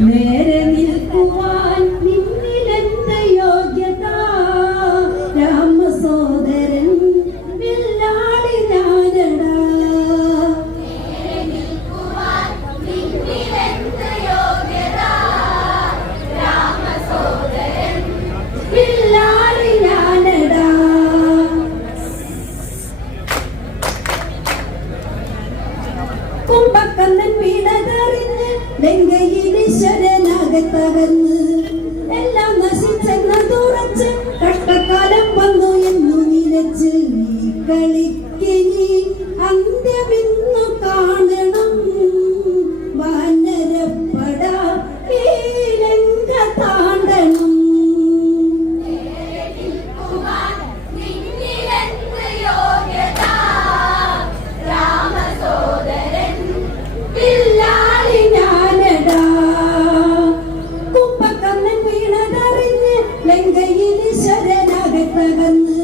मेरे दिल को ലങ്കയിൽ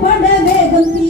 பட வேகம் தீ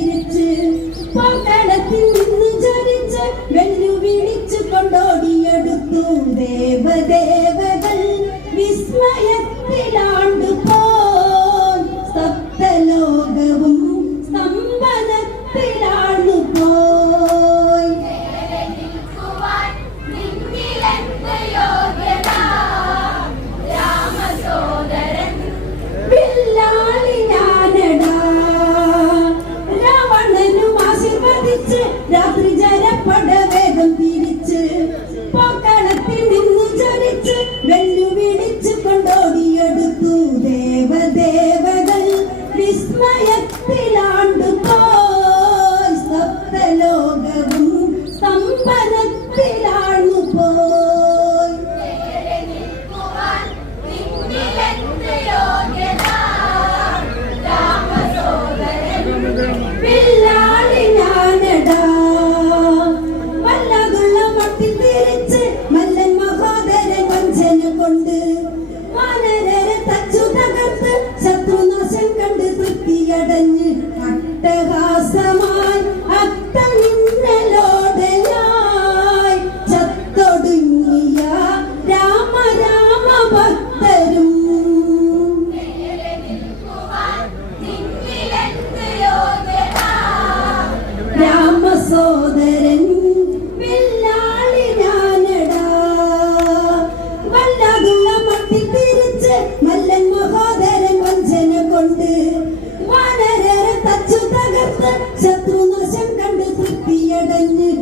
Sen ne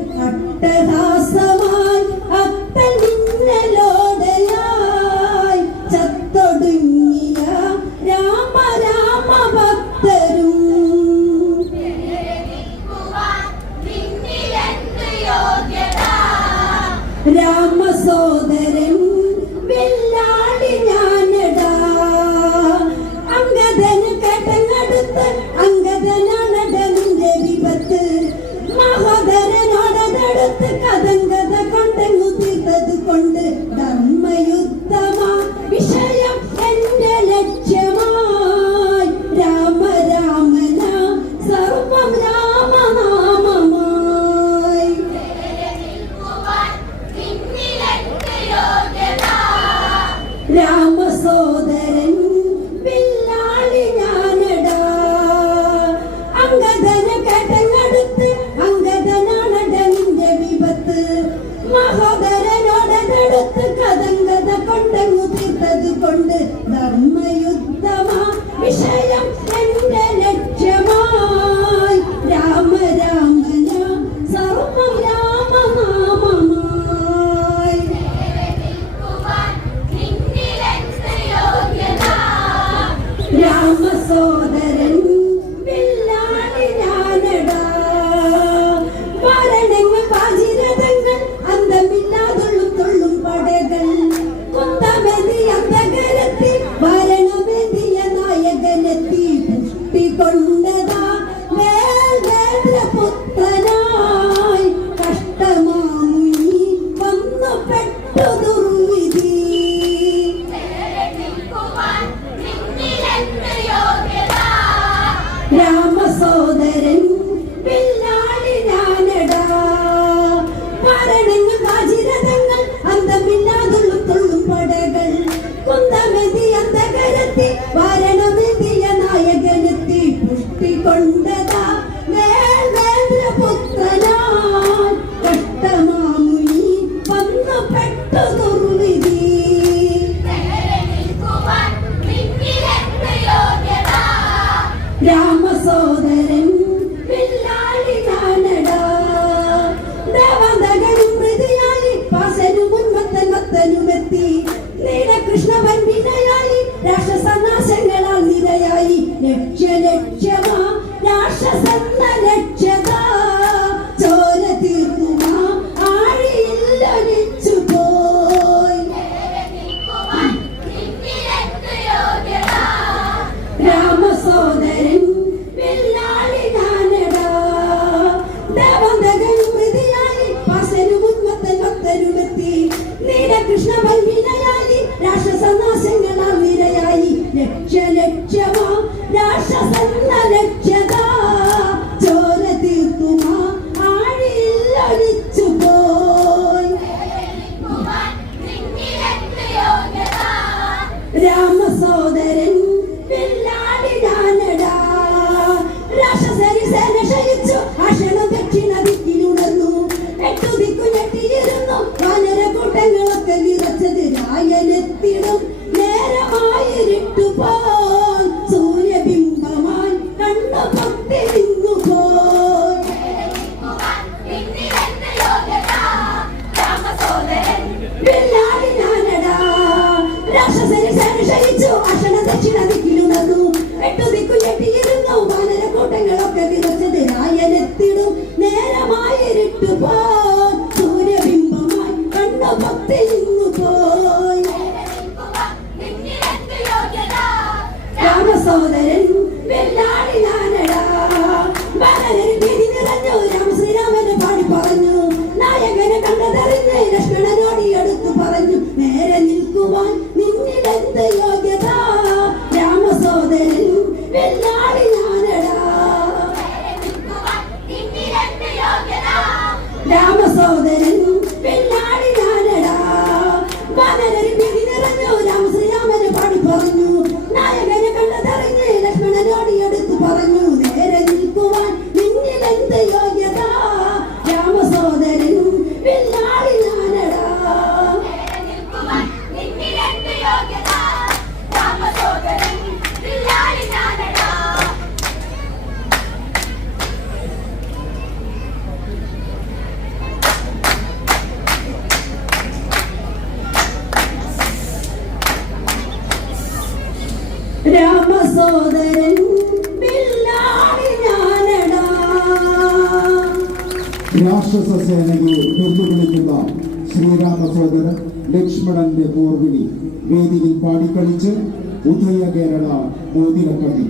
వారెను രാമസോദരൻ കൃഷ്ണ രാക്ഷസനാശങ്ങളാൽ നിരയായി. ലക്ഷല അകലത്തിടും പ്രശ്നമാണ് രാമസോദരൻ രാക്ഷസ സേനയെ വെല്ലുവിളിക്കുന്ന ശ്രീരാമ സോദരൻ ലക്ഷ്മണന്റെ പോർവിളി വേദിയിൽ പാടിക്കളിച്ച് ഉദയ കേരള മോതിരക്കവി.